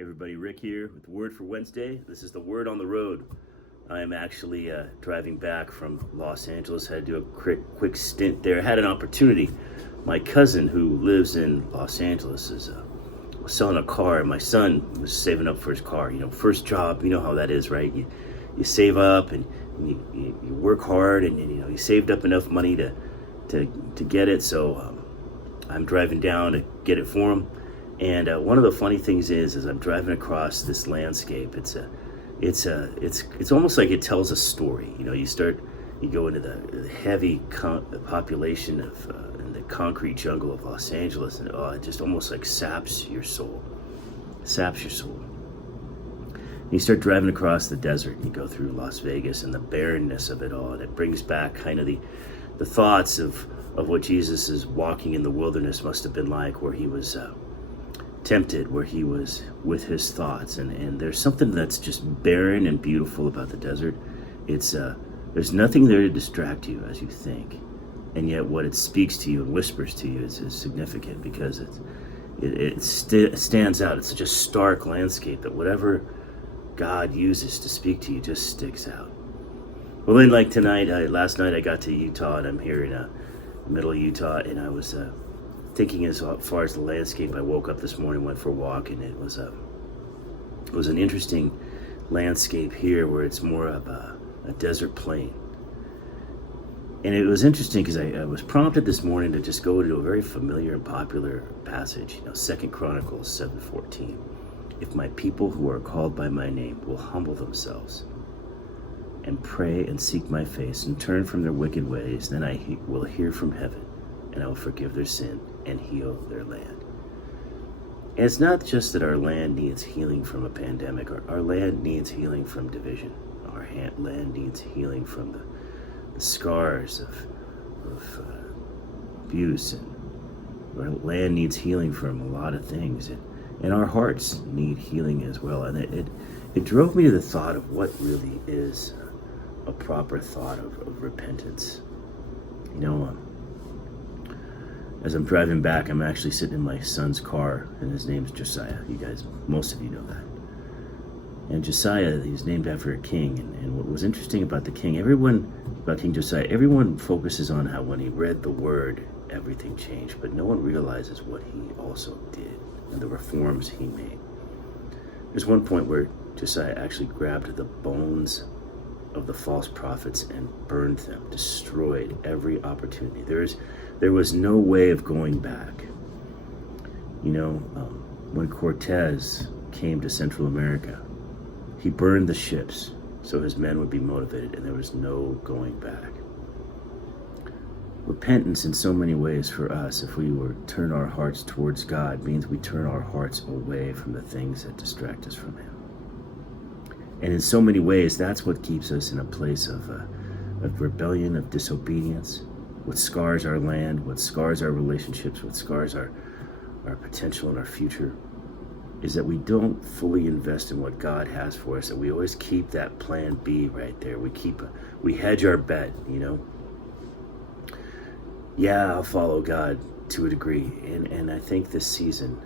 Hey everybody, Rick here with the Word for Wednesday. This is the Word on the Road. I am actually driving back from Los Angeles. Had to do a quick stint there. Had an opportunity. My cousin who lives in Los Angeles is selling a car. My son was saving up for his car. You know, first job, you know how that is, right? You save up and you work hard and you saved up enough money to get it. So I'm driving down to get it for him. And one of the funny things is, as I'm driving across this landscape, it's almost like it tells a story. You know, you go into the heavy population of in the concrete jungle of Los Angeles, and it just almost like saps your soul. And you start driving across the desert, and you go through Las Vegas and the barrenness of it all, and it brings back kind of the thoughts of what Jesus' walking in the wilderness must have been like, where he was tempted, where he was with his thoughts, and there's something that's just barren and beautiful about the desert. It's there's nothing there to distract you as you think, and yet what it speaks to you and whispers to you is significant, because it stands out. It's such a stark landscape that whatever God uses to speak to you just sticks out. Well, then, like last night I got to Utah, and I'm here in the middle of Utah, and I was thinking as far as the landscape. I woke up this morning, went for a walk, and it was an interesting landscape here, where it's more of a desert plain. And it was interesting because I was prompted this morning to just go to a very familiar and popular passage, 2 Chronicles 7:14. If my people who are called by my name will humble themselves and pray and seek my face and turn from their wicked ways, then I will hear from heaven, and I will forgive their sin and heal their land. And it's not just that our land needs healing from a pandemic. Our land needs healing from division. Our land needs healing from the scars of abuse, and our land needs healing from a lot of things, and our hearts need healing as well. And it drove me to the thought of what really is a proper thought of repentance. As I'm driving back, I'm actually sitting in my son's car, and his name's Josiah. You guys, most of you know that. And Josiah, he's named after a king. And what was interesting about about King Josiah, everyone focuses on how when he read the word, everything changed. But no one realizes what he also did and the reforms he made. There's one point where Josiah actually grabbed the bones of the false prophets and burned them, destroyed every opportunity. There was no way of going back. When Cortez came to Central America, he burned the ships so his men would be motivated, and there was no going back. Repentance in so many ways for us, if we were to turn our hearts towards God, means we turn our hearts away from the things that distract us from him. And in so many ways, that's what keeps us in a place of rebellion, of disobedience, what scars our land, what scars our relationships, what scars our potential and our future, is that we don't fully invest in what God has for us, that we always keep that plan B right there. We hedge our bet, Yeah, I'll follow God to a degree. And I think this season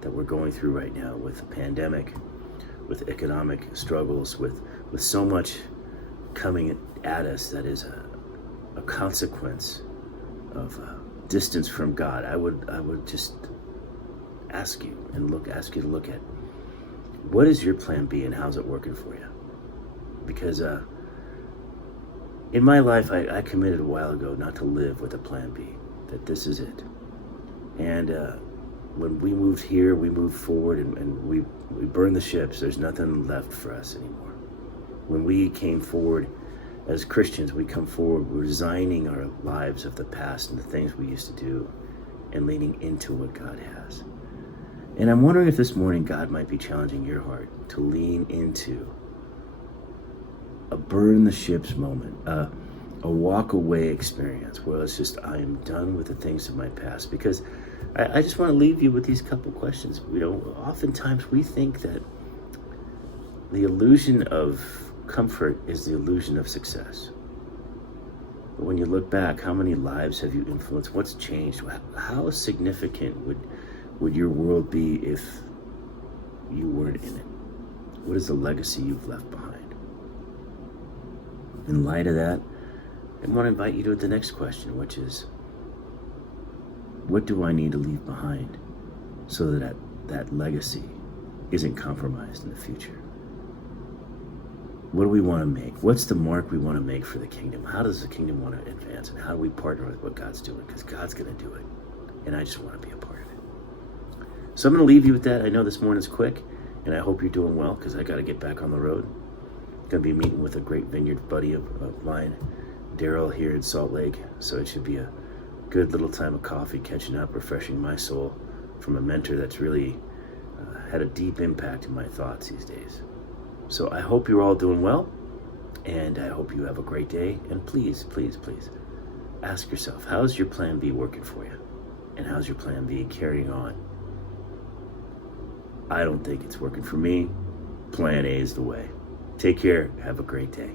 that we're going through right now, with the pandemic, with economic struggles, with so much coming at us that is a consequence of distance from God, I would just ask you to look at, what is your plan B and how's it working for you? Because in my life, I committed a while ago not to live with a plan B, that this is it. And when we moved here, we moved forward, and we burned the ships. There's nothing left for us anymore. When we came forward as Christians, we come forward, we're resigning our lives of the past and the things we used to do, and leaning into what God has. And I'm wondering if this morning God might be challenging your heart to lean into a burn the ships moment, a walk away experience, where it's just, I am done with the things of my past. Because I just want to leave you with these couple questions. Oftentimes we think that the illusion of comfort is the illusion of success. But when you look back, how many lives have you influenced? What's changed? How significant would your world be if you weren't in it? What is the legacy you've left behind? In light of that, I want to invite you to the next question, which is, what do I need to leave behind so that that legacy isn't compromised in the future? What do we want to make? What's the mark we want to make for the kingdom? How does the kingdom want to advance? And how do we partner with what God's doing? Because God's going to do it. And I just want to be a part of it. So I'm going to leave you with that. I know this morning's quick, and I hope you're doing well, because I got to get back on the road. I'm going to be meeting with a great vineyard buddy of mine, Daryl, here in Salt Lake. So it should be a good little time of coffee, catching up, refreshing my soul from a mentor that's really had a deep impact in my thoughts these days. So I hope you're all doing well, and I hope you have a great day. And please, please, please ask yourself, how's your plan B working for you? And how's your plan B carrying on? I don't think it's working for me. Plan A is the way. Take care. Have a great day.